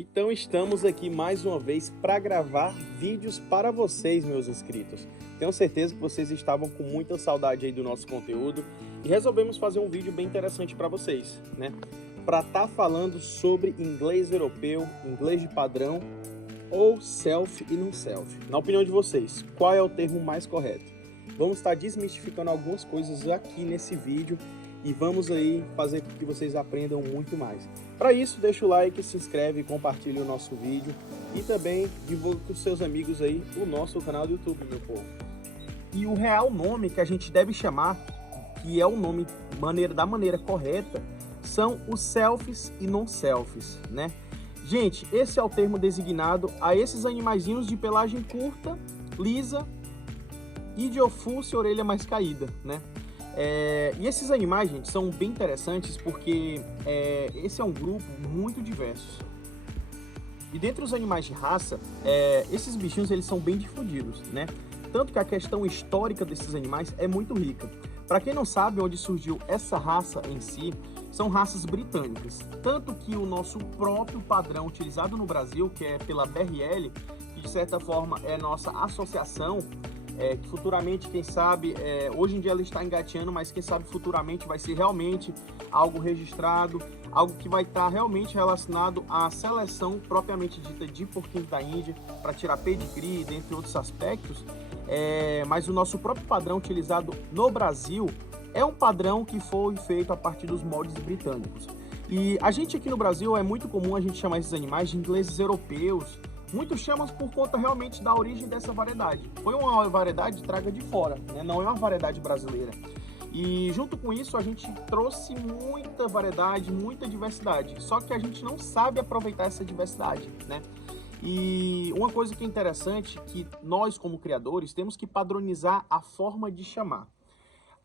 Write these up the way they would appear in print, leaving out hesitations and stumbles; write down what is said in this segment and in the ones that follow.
Então estamos aqui mais uma vez para gravar vídeos para vocês, meus inscritos. Tenho certeza que vocês estavam com muita saudade aí do nosso conteúdo e resolvemos fazer um vídeo bem interessante para vocês, né? Para estar falando sobre inglês europeu, inglês de padrão ou self e não self. Na opinião de vocês, qual é o termo mais correto? Vamos estar desmistificando algumas coisas aqui nesse vídeo e vamos aí fazer com que vocês aprendam muito mais. Para isso, deixa o like, se inscreve, compartilha o nosso vídeo e também divulga com os seus amigos aí o nosso canal do YouTube, meu povo. E o real nome que a gente deve chamar, que é o nome da maneira correta, são os selfies e non-selfies, né? Gente, esse é o termo designado a esses animaizinhos de pelagem curta, lisa e de ofúcio e orelha mais caída, né? E esses animais, gente, são bem interessantes porque esse é um grupo muito diverso. E dentre os animais de raça, esses bichinhos eles são bem difundidos, né? Tanto que a questão histórica desses animais é muito rica. Para quem não sabe onde surgiu essa raça em si, são raças britânicas. Tanto que o nosso próprio padrão utilizado no Brasil, que é pela BRL, que de certa forma é nossa associação, que futuramente, quem sabe, hoje em dia ela está engateando, mas quem sabe futuramente vai ser realmente algo registrado, algo que vai estar realmente relacionado à seleção propriamente dita de porquinhos da Índia, para tirar pedigree, dentre outros aspectos. Mas o nosso próprio padrão utilizado no Brasil é um padrão que foi feito a partir dos moldes britânicos. E a gente aqui no Brasil é muito comum a gente chamar esses animais de ingleses europeus. Muitos chamam por conta realmente da origem dessa variedade. Foi uma variedade traga de fora, né? Não é uma variedade brasileira. E junto com isso a gente trouxe muita variedade, muita diversidade. Só que a gente não sabe aproveitar essa diversidade, né? E uma coisa que é interessante, que nós como criadores temos que padronizar a forma de chamar.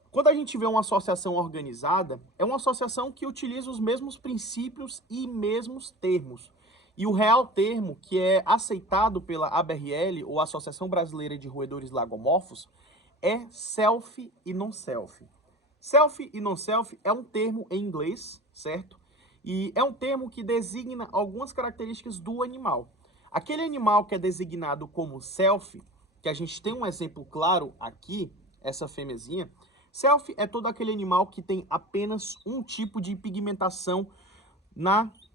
Quando a gente vê uma associação organizada, é uma associação que utiliza os mesmos princípios e mesmos termos. E o real termo que é aceitado pela ABRL, ou Associação Brasileira de Roedores Lagomorfos, é self e non-self. Self e non-self é um termo em inglês, certo? E é um termo que designa algumas características do animal. Aquele animal que é designado como self, que a gente tem um exemplo claro aqui, essa fêmeazinha, self é todo aquele animal que tem apenas um tipo de pigmentação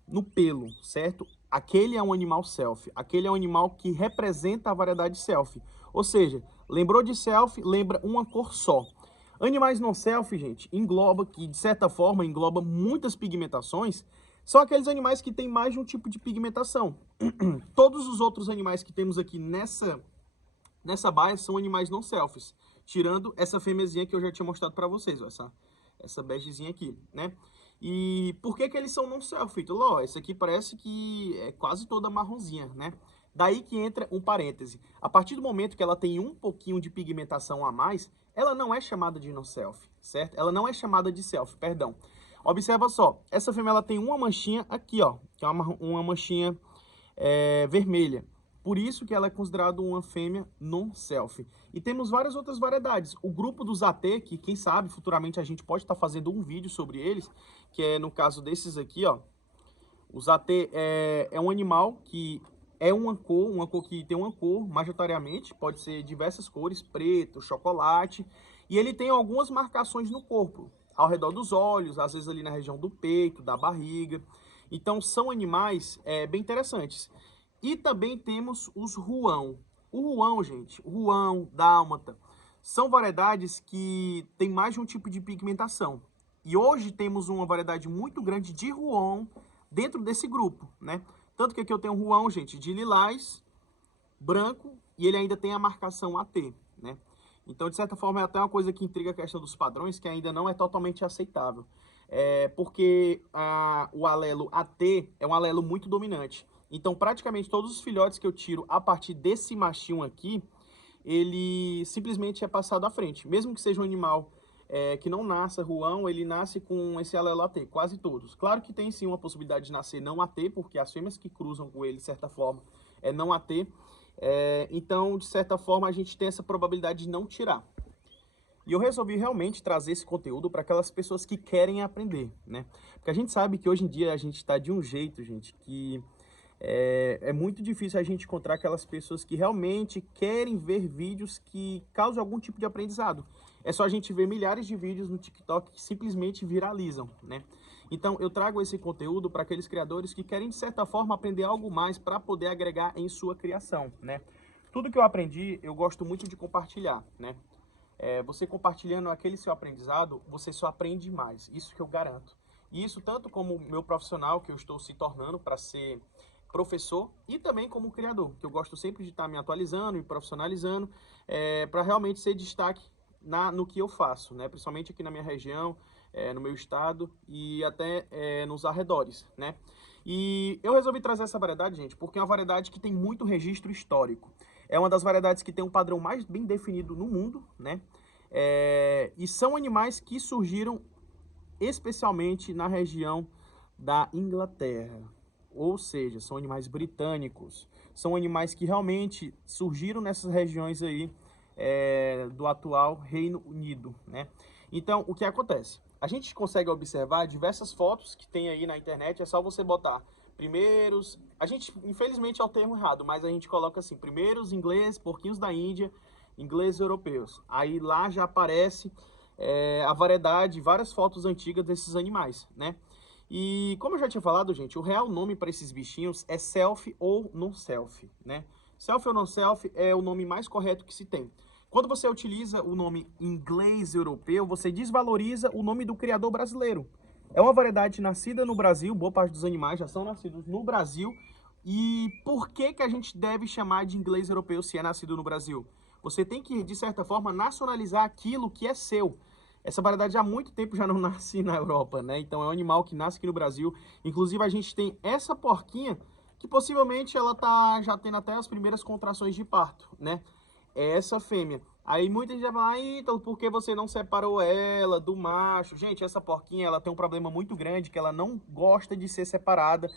no pelo, certo? Aquele é um animal self, aquele é um animal que representa a variedade self. Ou seja, lembrou de self, lembra uma cor só. Animais não self, gente, engloba, que de certa forma engloba muitas pigmentações, são aqueles animais que têm mais de um tipo de pigmentação. Todos os outros animais que temos aqui nessa baia são animais não selfies, tirando essa fêmeazinha que eu já tinha mostrado para vocês, ó, essa begezinha aqui, né? E por que eles são não self? Então, esse aqui parece que é quase toda marronzinha, né? Daí que entra um parêntese. A partir do momento que ela tem um pouquinho de pigmentação a mais, ela não é chamada de não self, certo? Ela não é chamada de self, perdão. Observa só, essa fêmea ela tem uma manchinha aqui, ó, que é uma manchinha vermelha. Por isso que ela é considerada uma fêmea non-self. E temos várias outras variedades. O grupo dos AT, que quem sabe futuramente a gente pode estar fazendo um vídeo sobre eles, que é no caso desses aqui, ó. Os AT é um animal que é uma cor que tem uma cor, majoritariamente, pode ser diversas cores, preto, chocolate, e ele tem algumas marcações no corpo, ao redor dos olhos, às vezes ali na região do peito, da barriga. Então são animais bem interessantes. E também temos os ruão. O ruão, gente, o ruão, dálmata, são variedades que têm mais de um tipo de pigmentação. E hoje temos uma variedade muito grande de ruão dentro desse grupo, né? Tanto que aqui eu tenho um ruão, gente, de lilás, branco, e ele ainda tem a marcação AT, né? Então, de certa forma, é até uma coisa que intriga a questão dos padrões, que ainda não é totalmente aceitável. Porque o alelo AT é um alelo muito dominante. Então, praticamente todos os filhotes que eu tiro a partir desse machinho aqui, ele simplesmente é passado à frente. Mesmo que seja um animal que não nasça ruão, ele nasce com esse alelo AT, quase todos. Claro que tem sim uma possibilidade de nascer não AT, porque as fêmeas que cruzam com ele, de certa forma, é não AT. Então, de certa forma, a gente tem essa probabilidade de não tirar. E eu resolvi realmente trazer esse conteúdo para aquelas pessoas que querem aprender, né? Porque a gente sabe que hoje em dia a gente está de um jeito, gente, que É muito difícil a gente encontrar aquelas pessoas que realmente querem ver vídeos que causam algum tipo de aprendizado. É só a gente ver milhares de vídeos no TikTok que simplesmente viralizam, né? Então, eu trago esse conteúdo para aqueles criadores que querem, de certa forma, aprender algo mais para poder agregar em sua criação, né? Tudo que eu aprendi, eu gosto muito de compartilhar, né? Você compartilhando aquele seu aprendizado, você só aprende mais, isso que eu garanto. E isso tanto como meu profissional, que eu estou se tornando para ser professor, e também como criador, que eu gosto sempre de estar me atualizando, me profissionalizando, para realmente ser destaque no que eu faço, né? Principalmente aqui na minha região, no meu estado e até nos arredores, né? E eu resolvi trazer essa variedade, gente, porque é uma variedade que tem muito registro histórico. É uma das variedades que tem um padrão mais bem definido no mundo, né? E são animais que surgiram especialmente na região da Inglaterra. Ou seja, são animais britânicos. São animais que realmente surgiram nessas regiões aí do atual Reino Unido, né? Então, o que acontece? A gente consegue observar diversas fotos que tem aí na internet, é só você botar primeiros... A gente, infelizmente, é o termo errado, mas a gente coloca assim, primeiros ingleses, porquinhos da Índia, ingleses europeus. Aí lá já aparece a variedade, várias fotos antigas desses animais, né? E como eu já tinha falado, gente, o real nome para esses bichinhos é selfie ou non selfie, né? Selfie ou non selfie é o nome mais correto que se tem. Quando você utiliza o nome inglês europeu, você desvaloriza o nome do criador brasileiro. É uma variedade nascida no Brasil, boa parte dos animais já são nascidos no Brasil. E por que que a gente deve chamar de inglês europeu se é nascido no Brasil? Você tem que, de certa forma, nacionalizar aquilo que é seu. Essa variedade há muito tempo já não nasce na Europa, né? Então é um animal que nasce aqui no Brasil. Inclusive a gente tem essa porquinha que possivelmente ela tá já tendo até as primeiras contrações de parto, né? É essa fêmea. Aí muita gente vai falar, então por que você não separou ela do macho? Gente, essa porquinha ela tem um problema muito grande, que ela não gosta de ser separada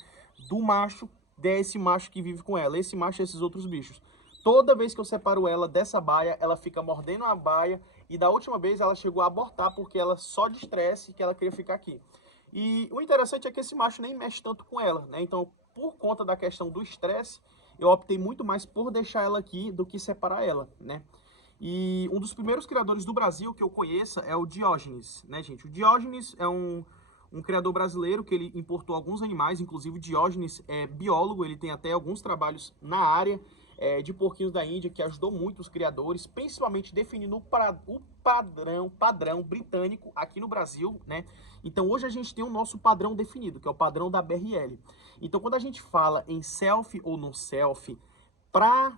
do macho, desse macho que vive com ela, esse macho e esses outros bichos. Toda vez que eu separo ela dessa baia, ela fica mordendo a baia, e da última vez ela chegou a abortar porque ela só de estresse que ela queria ficar aqui. E o interessante é que esse macho nem mexe tanto com ela, né? Então, por conta da questão do estresse, eu optei muito mais por deixar ela aqui do que separar ela, né? E um dos primeiros criadores do Brasil que eu conheça é o Diógenes, né, gente? O Diógenes é um criador brasileiro que ele importou alguns animais, inclusive o Diógenes é biólogo, ele tem até alguns trabalhos na área de porquinhos da Índia, que ajudou muito os criadores, principalmente definindo o padrão britânico aqui no Brasil, né? Então hoje a gente tem o nosso padrão definido, que é o padrão da BRL. Então quando a gente fala em selfie ou não selfie, para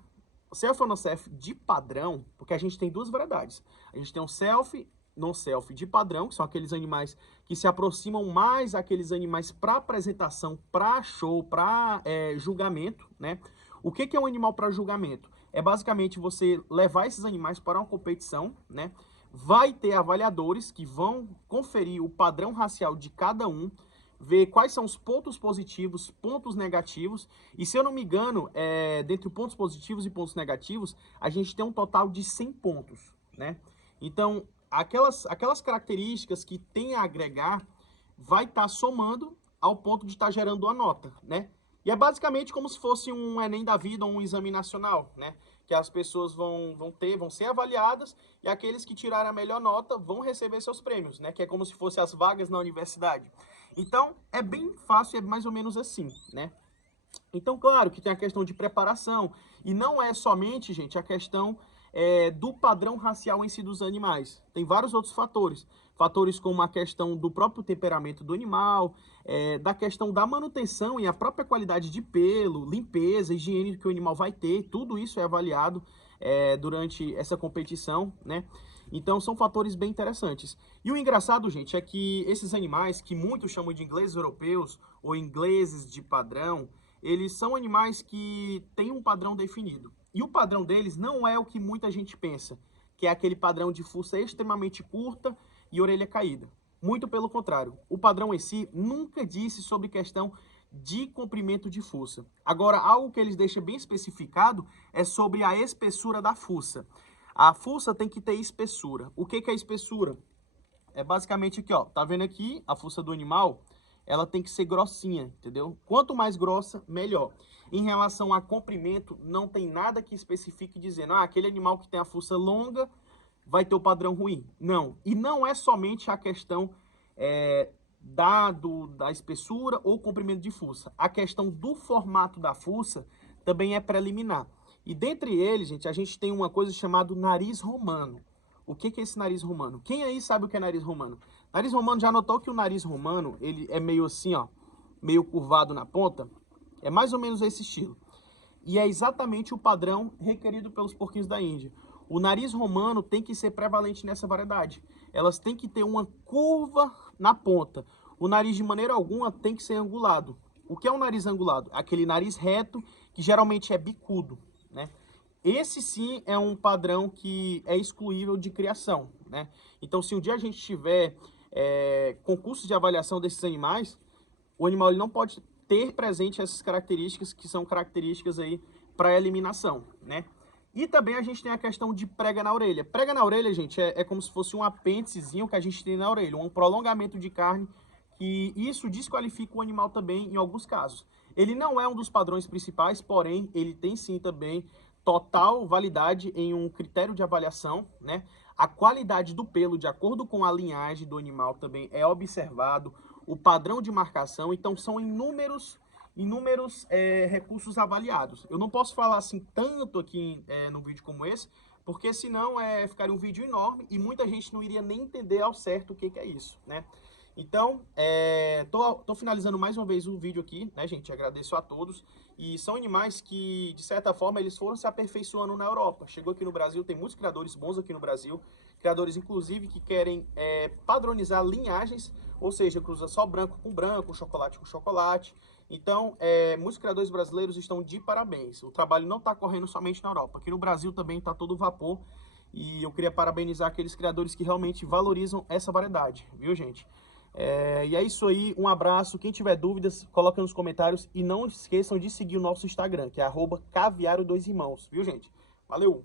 selfie ou não selfie de padrão, porque a gente tem duas variedades. A gente tem um selfie, não selfie de padrão, que são aqueles animais que se aproximam mais àqueles animais para apresentação, para show, para julgamento, né? O que que é um animal para julgamento? É basicamente você levar esses animais para uma competição, né? Vai ter avaliadores que vão conferir o padrão racial de cada um, ver quais são os pontos positivos, pontos negativos, e se eu não me engano, dentre pontos positivos e pontos negativos, a gente tem um total de 100 pontos, né? Então, aquelas características que tem a agregar, vai estar somando ao ponto de estar gerando a nota, né? E é basicamente como se fosse um Enem da vida ou um exame nacional, né? Que as pessoas vão ser avaliadas e aqueles que tirarem a melhor nota vão receber seus prêmios, né? Que é como se fossem as vagas na universidade. Então, é bem fácil, é mais ou menos assim, né? Então, claro que tem a questão de preparação, e não é somente, gente, a questão do padrão racial em si dos animais. Tem vários outros fatores. Fatores como a questão do próprio temperamento do animal, da questão da manutenção e a própria qualidade de pelo, limpeza, higiene que o animal vai ter, tudo isso é avaliado durante essa competição, né? Então, são fatores bem interessantes. E o engraçado, gente, é que esses animais, que muitos chamam de ingleses europeus ou ingleses de padrão, eles são animais que têm um padrão definido. E o padrão deles não é o que muita gente pensa, que é aquele padrão de fuça extremamente curta e orelha caída. Muito pelo contrário, o padrão em si nunca disse sobre questão de comprimento de fuça. Agora, algo que eles deixam bem especificado é sobre a espessura da fuça. A fuça tem que ter espessura. O que que é espessura? É basicamente aqui, ó. Tá vendo aqui a fuça do animal? ela tem que ser grossinha, entendeu? Quanto mais grossa, melhor. Em relação a comprimento, não tem nada que especifique dizendo, aquele animal que tem a fuça longa vai ter o padrão ruim. Não. E não é somente a questão da espessura ou comprimento de fuça. A questão do formato da fuça também é preliminar. E dentre eles, gente, a gente tem uma coisa chamada nariz romano. O que é esse nariz romano? Quem aí sabe o que é nariz romano? Nariz romano, já notou que o nariz romano, ele é meio assim, ó, meio curvado na ponta? É mais ou menos esse estilo. E é exatamente o padrão requerido pelos porquinhos da Índia. O nariz romano tem que ser prevalente nessa variedade. Elas têm que ter uma curva na ponta. O nariz, de maneira alguma, tem que ser angulado. O que é um nariz angulado? Aquele nariz reto, que geralmente é bicudo, né? Esse sim é um padrão que é excluível de criação, né? Então, se um dia a gente tiver concursos de avaliação desses animais, o animal ele não pode ter presente essas características que são características aí para eliminação, né? E também a gente tem a questão de prega na orelha. Prega na orelha, gente, é como se fosse um apêndicezinho que a gente tem na orelha, um prolongamento de carne, que isso desqualifica o animal também em alguns casos. Ele não é um dos padrões principais, porém, ele tem sim também total validade em um critério de avaliação, né? A qualidade do pelo, de acordo com a linhagem do animal, também é observado, o padrão de marcação, então são inúmeros recursos avaliados. Eu não posso falar assim tanto aqui no vídeo como esse, porque senão ficaria um vídeo enorme e muita gente não iria nem entender ao certo o que é isso, né? Então, tô finalizando mais uma vez o vídeo aqui, né, gente? Agradeço a todos. E são animais que, de certa forma, eles foram se aperfeiçoando na Europa. Chegou aqui no Brasil, tem muitos criadores bons aqui no Brasil. Criadores, inclusive, que querem padronizar linhagens, ou seja, cruza só branco com branco, chocolate com chocolate. Então, muitos criadores brasileiros estão de parabéns. O trabalho não está correndo somente na Europa. Aqui no Brasil também está todo vapor. E eu queria parabenizar aqueles criadores que realmente valorizam essa variedade, viu, gente? E é isso aí, um abraço. Quem tiver dúvidas, coloca nos comentários. E não esqueçam de seguir o nosso Instagram, que é @caviário2irmãos, viu, gente? Valeu!